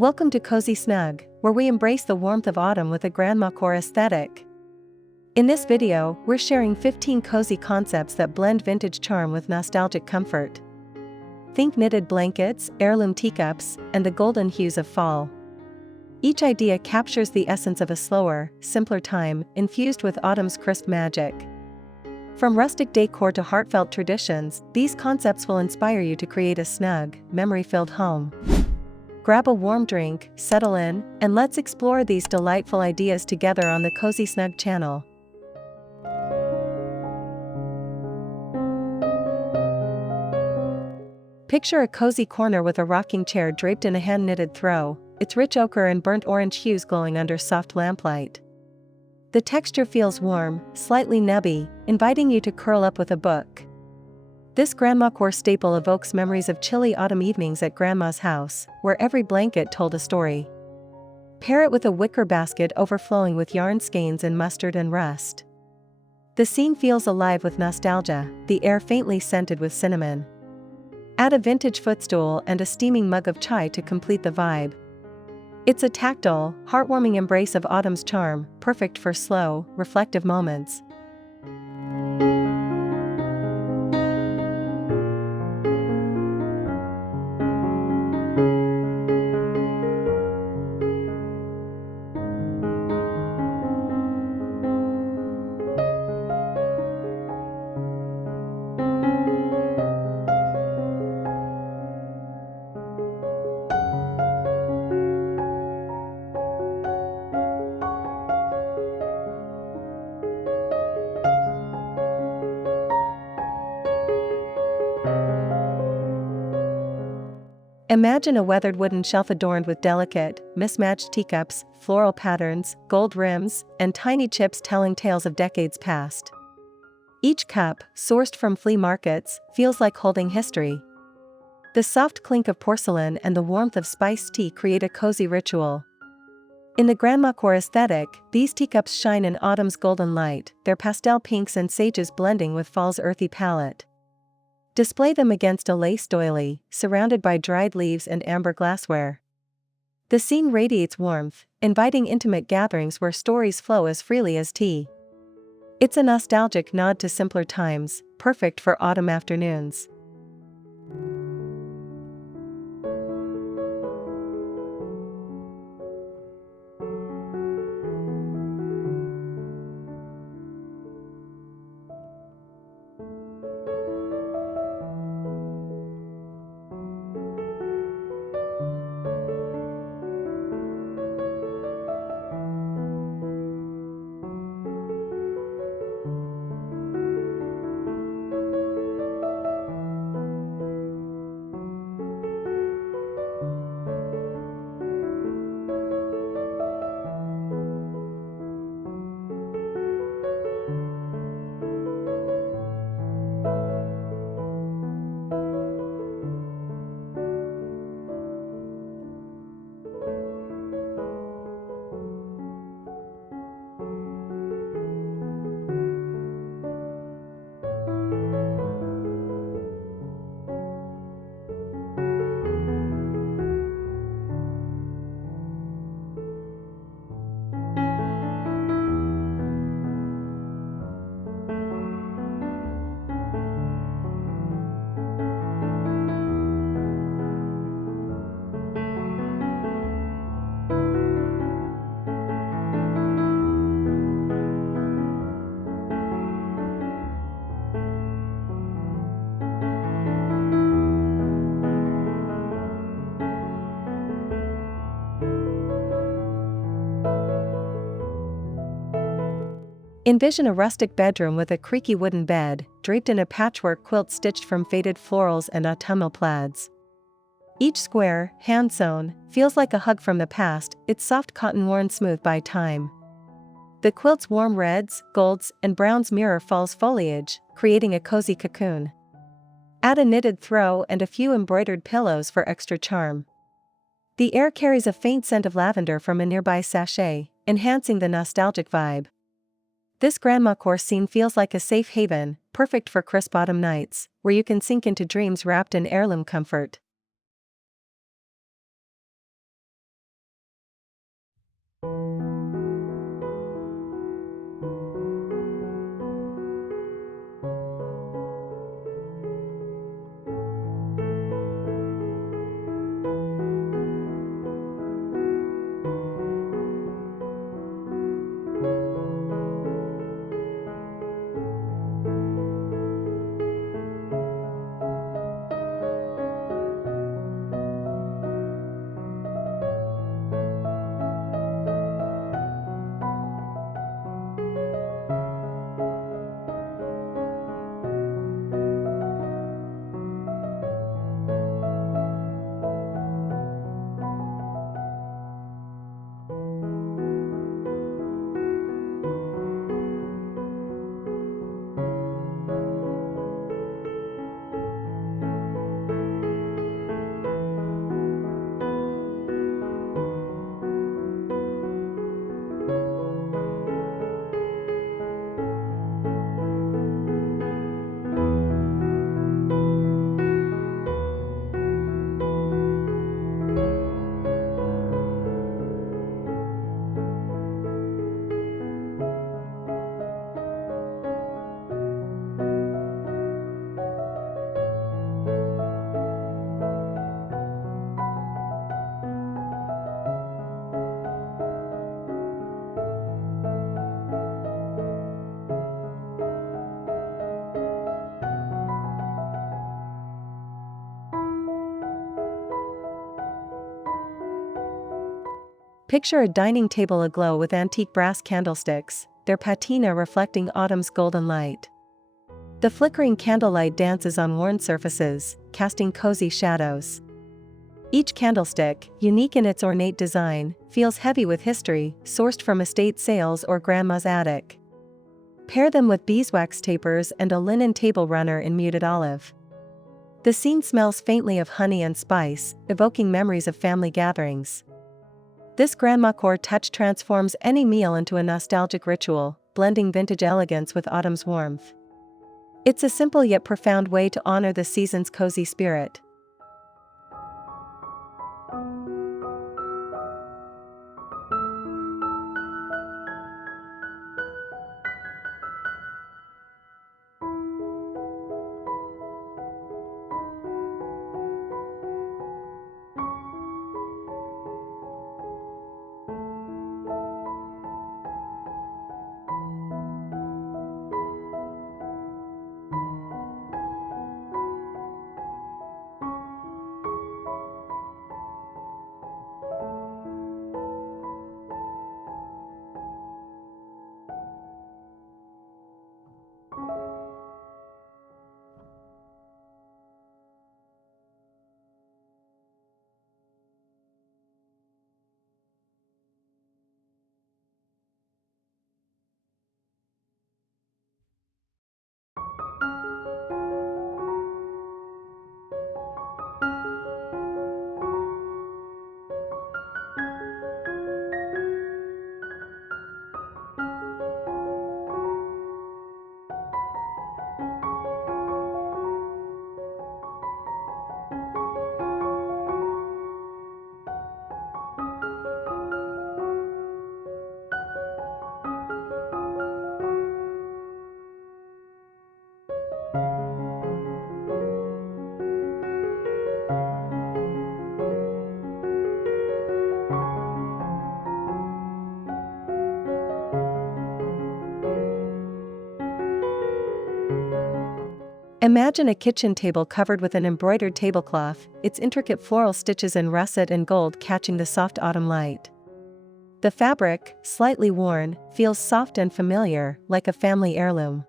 Welcome to Cozy Snug, where we embrace the warmth of autumn with a Grandmacore aesthetic. In this video, we're sharing 15 cozy concepts that blend vintage charm with nostalgic comfort. Think knitted blankets, heirloom teacups, and the golden hues of fall. Each idea captures the essence of a slower, simpler time, infused with autumn's crisp magic. From rustic decor to heartfelt traditions, these concepts will inspire you to create a snug, memory-filled home. Grab a warm drink, settle in, and let's explore these delightful ideas together on the Cozy Snug channel. Picture a cozy corner with a rocking chair draped in a hand-knitted throw, its rich ochre and burnt orange hues glowing under soft lamplight. The texture feels warm, slightly nebby, inviting you to curl up with a book. This Grandmacore staple evokes memories of chilly autumn evenings at Grandma's house, where every blanket told a story. Pair it with a wicker basket overflowing with yarn skeins in mustard and rust. The scene feels alive with nostalgia, the air faintly scented with cinnamon. Add a vintage footstool and a steaming mug of chai to complete the vibe. It's a tactile, heartwarming embrace of autumn's charm, perfect for slow, reflective moments. Imagine a weathered wooden shelf adorned with delicate, mismatched teacups, floral patterns, gold rims, and tiny chips telling tales of decades past. Each cup, sourced from flea markets, feels like holding history. The soft clink of porcelain and the warmth of spiced tea create a cozy ritual. In the Grandmacore aesthetic, these teacups shine in autumn's golden light, their pastel pinks and sages blending with fall's earthy palette. Display them against a lace doily, surrounded by dried leaves and amber glassware. The scene radiates warmth, inviting intimate gatherings where stories flow as freely as tea. It's a nostalgic nod to simpler times, perfect for autumn afternoons. Envision a rustic bedroom with a creaky wooden bed, draped in a patchwork quilt stitched from faded florals and autumnal plaids. Each square, hand-sewn, feels like a hug from the past, its soft cotton worn smooth by time. The quilt's warm reds, golds, and browns mirror fall's foliage, creating a cozy cocoon. Add a knitted throw and a few embroidered pillows for extra charm. The air carries a faint scent of lavender from a nearby sachet, enhancing the nostalgic vibe. This Grandmacore scene feels like a safe haven, perfect for crisp autumn nights, where you can sink into dreams wrapped in heirloom comfort. Picture a dining table aglow with antique brass candlesticks, their patina reflecting autumn's golden light. The flickering candlelight dances on worn surfaces, casting cozy shadows. Each candlestick, unique in its ornate design, feels heavy with history, sourced from estate sales or grandma's attic. Pair them with beeswax tapers and a linen table runner in muted olive. The scene smells faintly of honey and spice, evoking memories of family gatherings. This grandmacore touch transforms any meal into a nostalgic ritual, blending vintage elegance with autumn's warmth. It's a simple yet profound way to honor the season's cozy spirit. Imagine a kitchen table covered with an embroidered tablecloth, its intricate floral stitches in russet and gold catching the soft autumn light. The fabric, slightly worn, feels soft and familiar, like a family heirloom.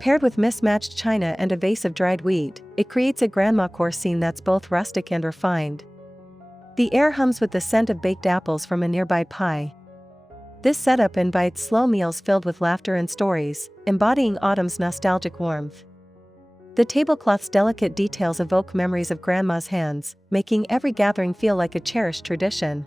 Paired with mismatched china and a vase of dried wheat, it creates a grandmacore scene that's both rustic and refined. The air hums with the scent of baked apples from a nearby pie. This setup invites slow meals filled with laughter and stories, embodying autumn's nostalgic warmth. The tablecloth's delicate details evoke memories of grandma's hands, making every gathering feel like a cherished tradition.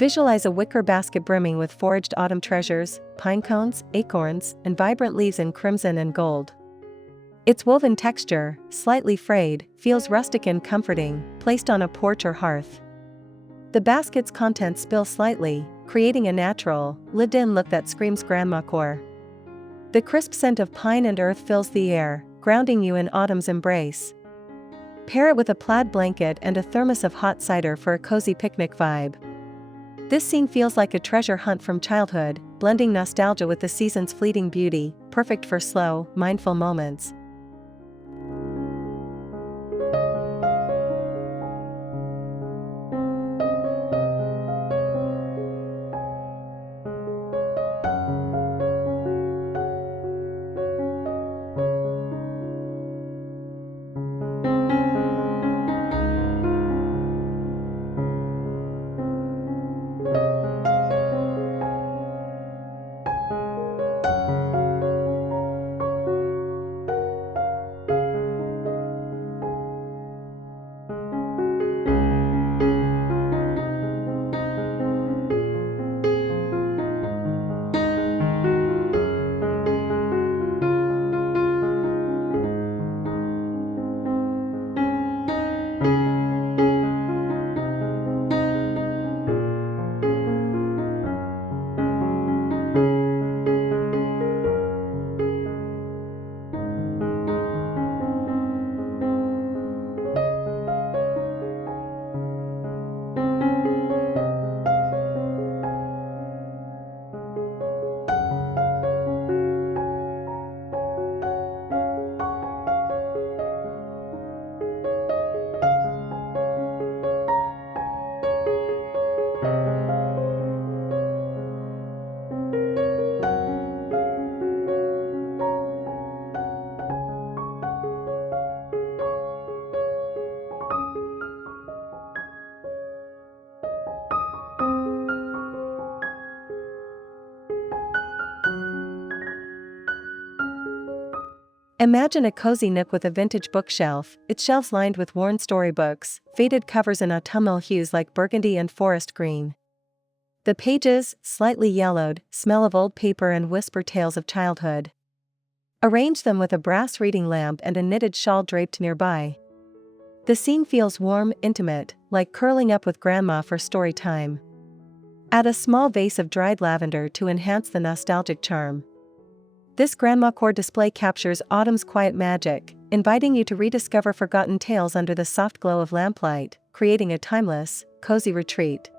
Visualize a wicker basket brimming with foraged autumn treasures, pinecones, acorns, and vibrant leaves in crimson and gold. Its woven texture, slightly frayed, feels rustic and comforting, placed on a porch or hearth. The basket's contents spill slightly, creating a natural, lived-in look that screams grandmacore. The crisp scent of pine and earth fills the air, grounding you in autumn's embrace. Pair it with a plaid blanket and a thermos of hot cider for a cozy picnic vibe. This scene feels like a treasure hunt from childhood, blending nostalgia with the season's fleeting beauty, perfect for slow, mindful moments. Imagine a cozy nook with a vintage bookshelf, its shelves lined with worn storybooks, faded covers in autumnal hues like burgundy and forest green. The pages, slightly yellowed, smell of old paper and whisper tales of childhood. Arrange them with a brass reading lamp and a knitted shawl draped nearby. The scene feels warm, intimate, like curling up with grandma for story time. Add a small vase of dried lavender to enhance the nostalgic charm. This grandmacore display captures autumn's quiet magic, inviting you to rediscover forgotten tales under the soft glow of lamplight, creating a timeless, cozy retreat.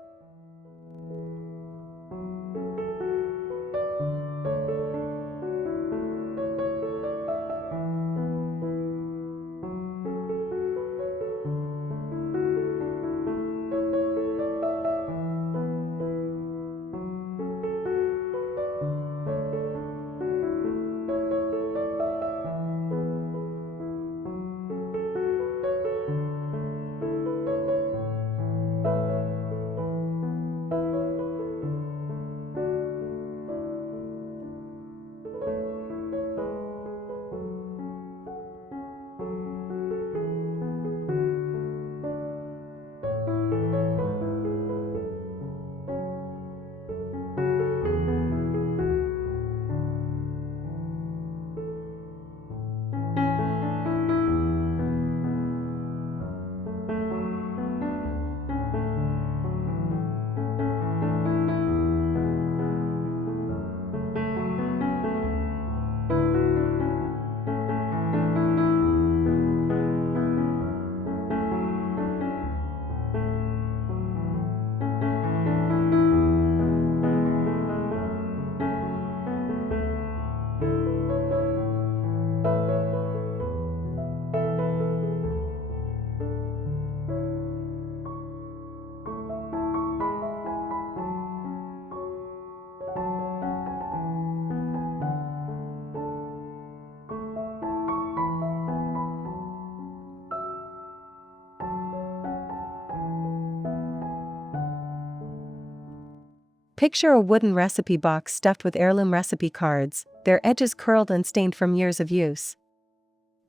Picture a wooden recipe box stuffed with heirloom recipe cards, their edges curled and stained from years of use.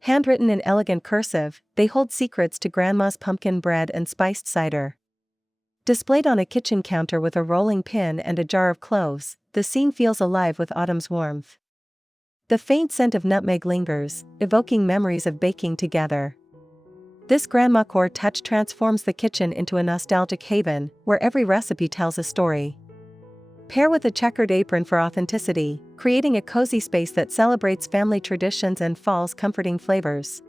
Handwritten in elegant cursive, they hold secrets to grandma's pumpkin bread and spiced cider. Displayed on a kitchen counter with a rolling pin and a jar of cloves, the scene feels alive with autumn's warmth. The faint scent of nutmeg lingers, evoking memories of baking together. This grandmacore touch transforms the kitchen into a nostalgic haven, where every recipe tells a story. Pair with a checkered apron for authenticity, creating a cozy space that celebrates family traditions and fall's comforting flavors.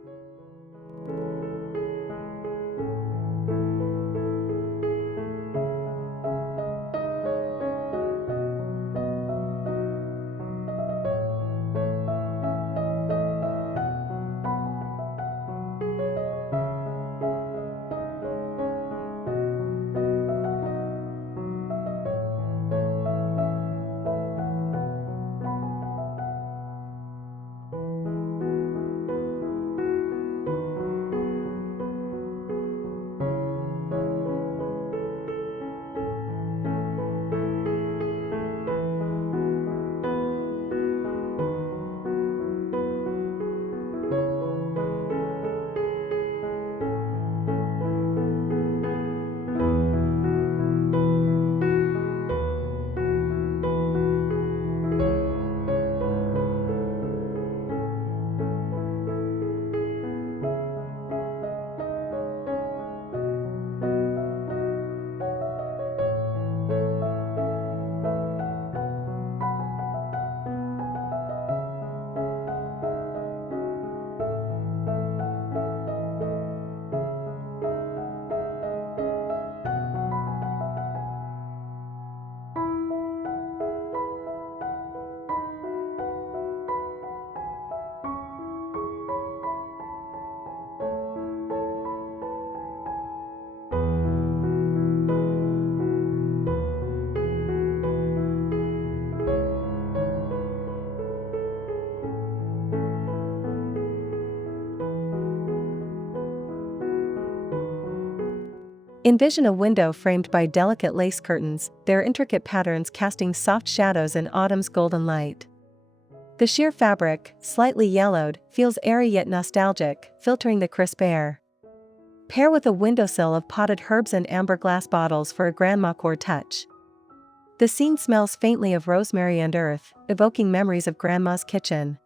Envision a window framed by delicate lace curtains, their intricate patterns casting soft shadows in autumn's golden light. The sheer fabric, slightly yellowed, feels airy yet nostalgic, filtering the crisp air. Pair with a windowsill of potted herbs and amber glass bottles for a grandmacore touch. The scene smells faintly of rosemary and earth, evoking memories of Grandma's kitchen.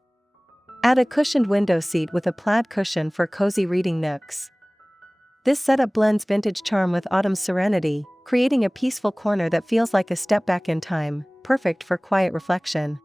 Add a cushioned window seat with a plaid cushion for cozy reading nooks. This setup blends vintage charm with autumn's serenity, creating a peaceful corner that feels like a step back in time, perfect for quiet reflection.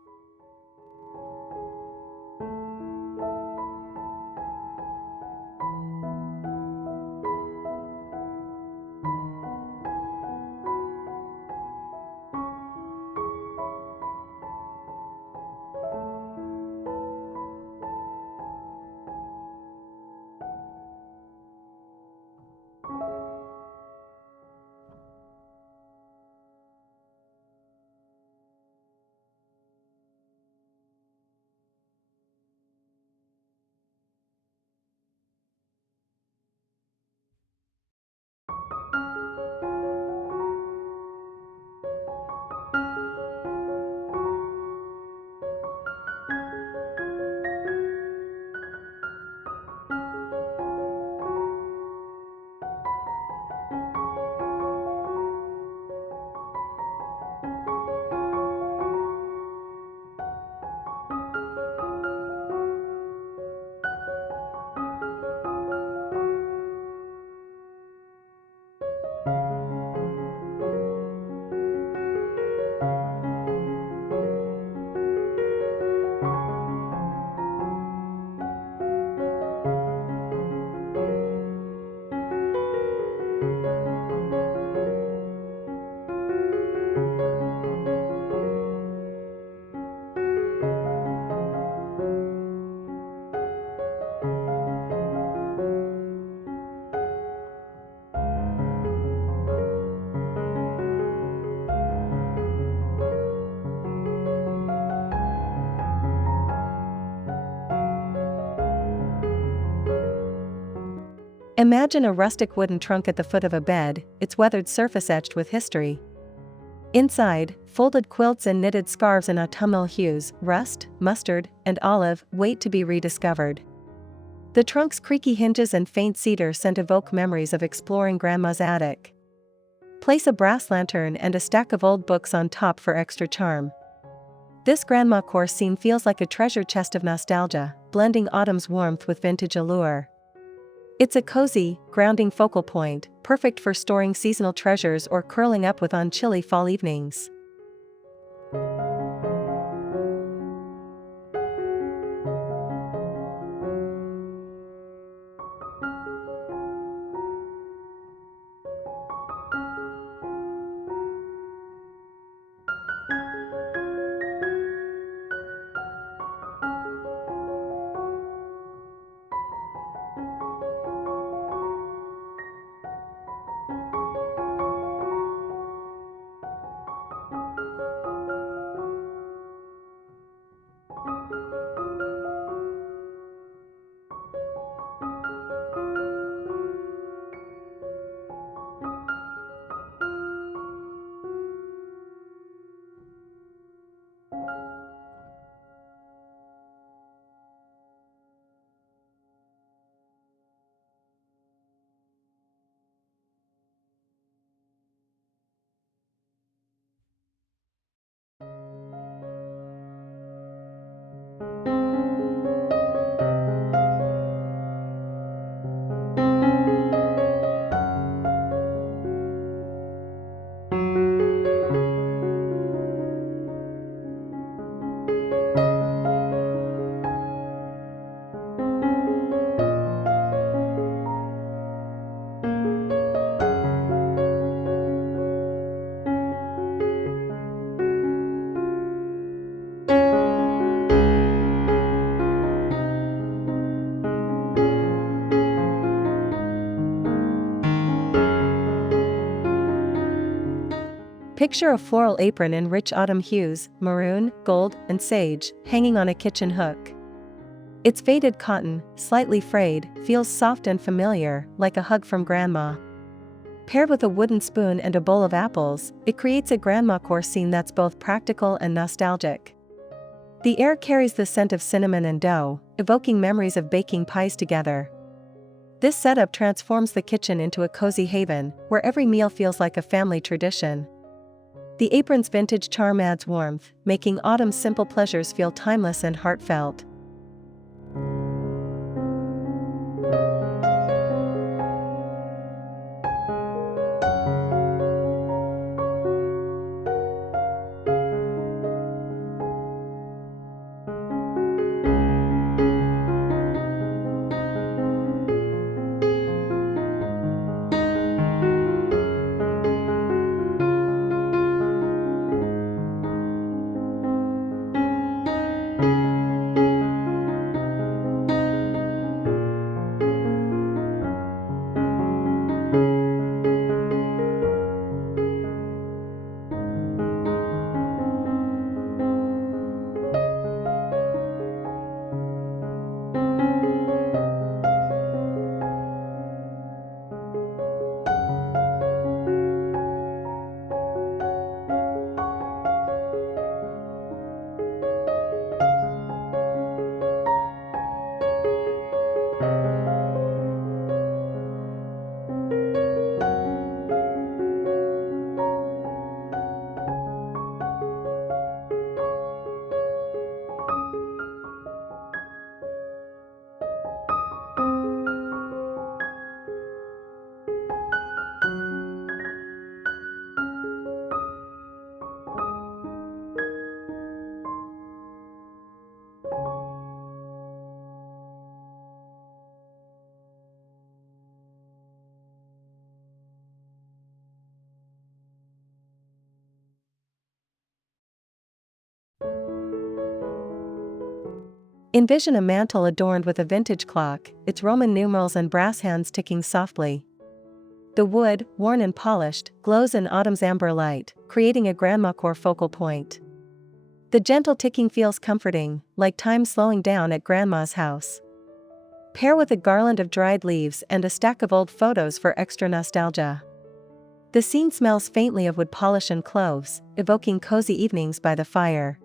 Imagine a rustic wooden trunk at the foot of a bed, its weathered surface etched with history. Inside, folded quilts and knitted scarves in autumnal hues, rust, mustard, and olive, wait to be rediscovered. The trunk's creaky hinges and faint cedar scent evoke memories of exploring Grandma's attic. Place a brass lantern and a stack of old books on top for extra charm. This grandmacore scene feels like a treasure chest of nostalgia, blending autumn's warmth with vintage allure. It's a cozy, grounding focal point, perfect for storing seasonal treasures or curling up with on chilly fall evenings. Picture a floral apron in rich autumn hues, maroon, gold, and sage, hanging on a kitchen hook. Its faded cotton, slightly frayed, feels soft and familiar, like a hug from grandma. Paired with a wooden spoon and a bowl of apples, it creates a grandmacore scene that's both practical and nostalgic. The air carries the scent of cinnamon and dough, evoking memories of baking pies together. This setup transforms the kitchen into a cozy haven, where every meal feels like a family tradition. The apron's vintage charm adds warmth, making autumn's simple pleasures feel timeless and heartfelt. Envision a mantle adorned with a vintage clock, its Roman numerals and brass hands ticking softly. The wood, worn and polished, glows in autumn's amber light, creating a grandmacore focal point. The gentle ticking feels comforting, like time slowing down at grandma's house. Pair with a garland of dried leaves and a stack of old photos for extra nostalgia. The scene smells faintly of wood polish and cloves, evoking cozy evenings by the fire.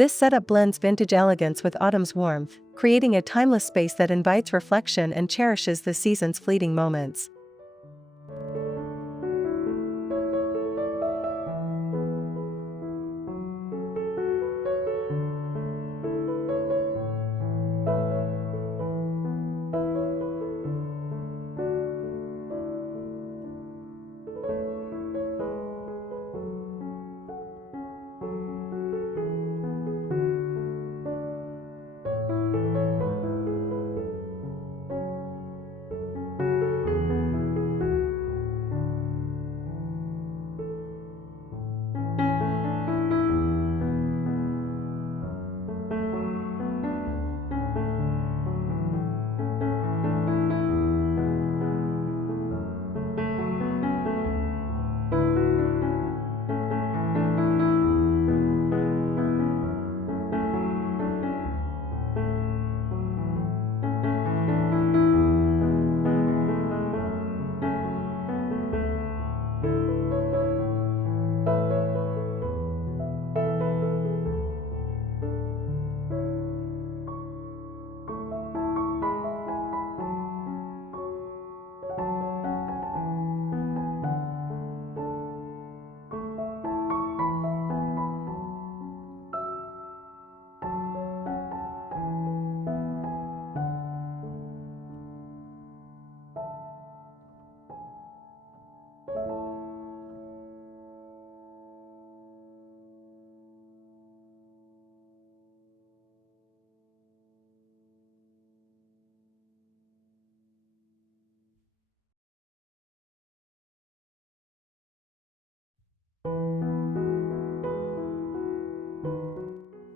This setup blends vintage elegance with autumn's warmth, creating a timeless space that invites reflection and cherishes the season's fleeting moments.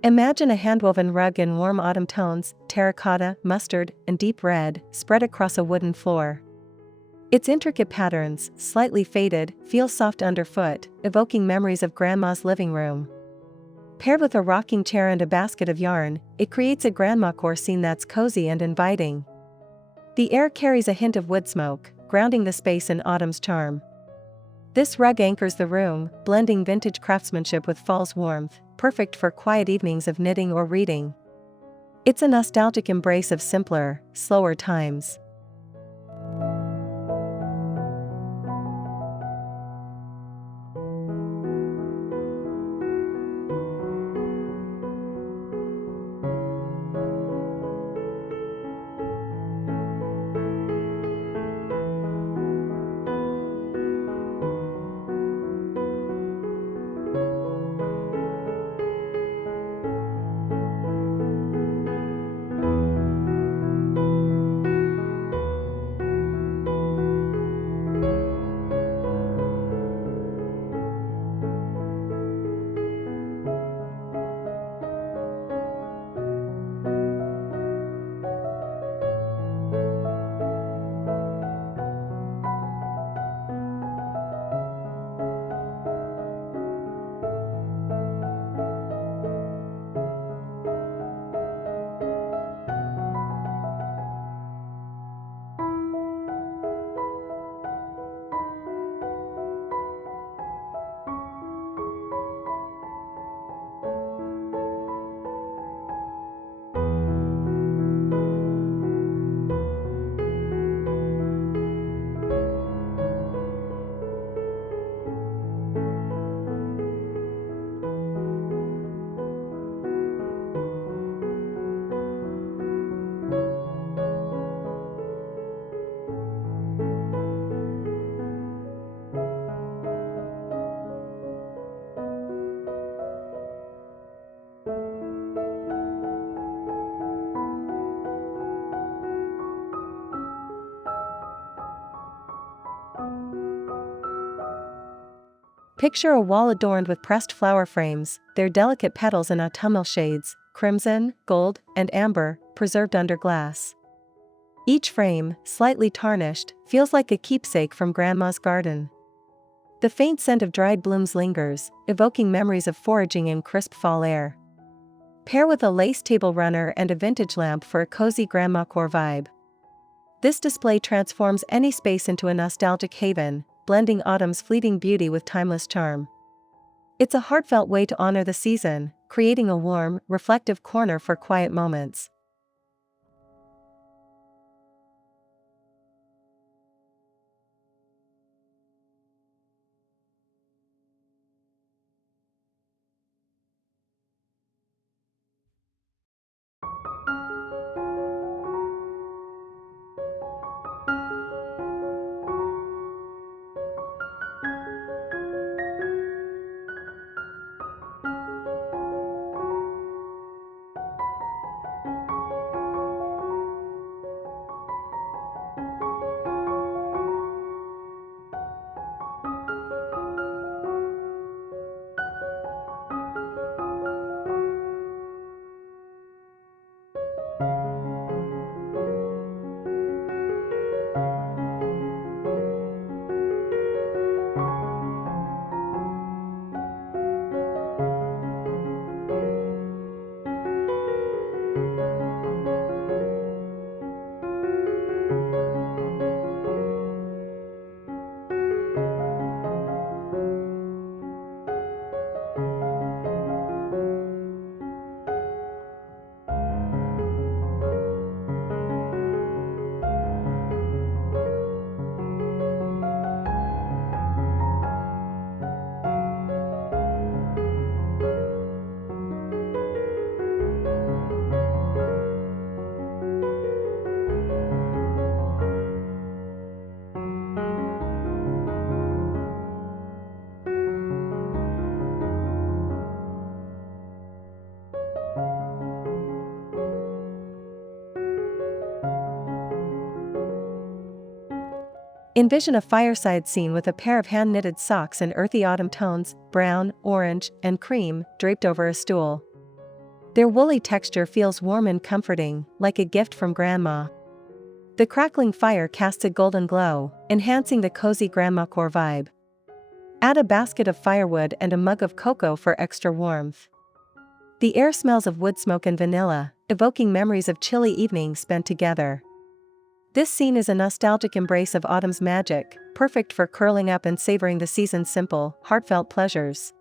Imagine a handwoven rug in warm autumn tones, terracotta, mustard, and deep red, spread across a wooden floor. Its intricate patterns, slightly faded, feel soft underfoot, evoking memories of Grandma's living room. Paired with a rocking chair and a basket of yarn, it creates a grandmacore scene that's cozy and inviting. The air carries a hint of wood smoke, grounding the space in autumn's charm. This rug anchors the room, blending vintage craftsmanship with fall's warmth, perfect for quiet evenings of knitting or reading. It's a nostalgic embrace of simpler, slower times. Picture a wall adorned with pressed flower frames, their delicate petals in autumnal shades, crimson, gold, and amber, preserved under glass. Each frame, slightly tarnished, feels like a keepsake from Grandma's garden. The faint scent of dried blooms lingers, evoking memories of foraging in crisp fall air. Pair with a lace table runner and a vintage lamp for a cozy grandmacore vibe. This display transforms any space into a nostalgic haven, blending autumn's fleeting beauty with timeless charm. It's a heartfelt way to honor the season, creating a warm, reflective corner for quiet moments. Envision a fireside scene with a pair of hand-knitted socks in earthy autumn tones, brown, orange, and cream, draped over a stool. Their woolly texture feels warm and comforting, like a gift from Grandma. The crackling fire casts a golden glow, enhancing the cozy grandmacore vibe. Add a basket of firewood and a mug of cocoa for extra warmth. The air smells of wood smoke and vanilla, evoking memories of chilly evenings spent together. This scene is a nostalgic embrace of autumn's magic, perfect for curling up and savoring the season's simple, heartfelt pleasures.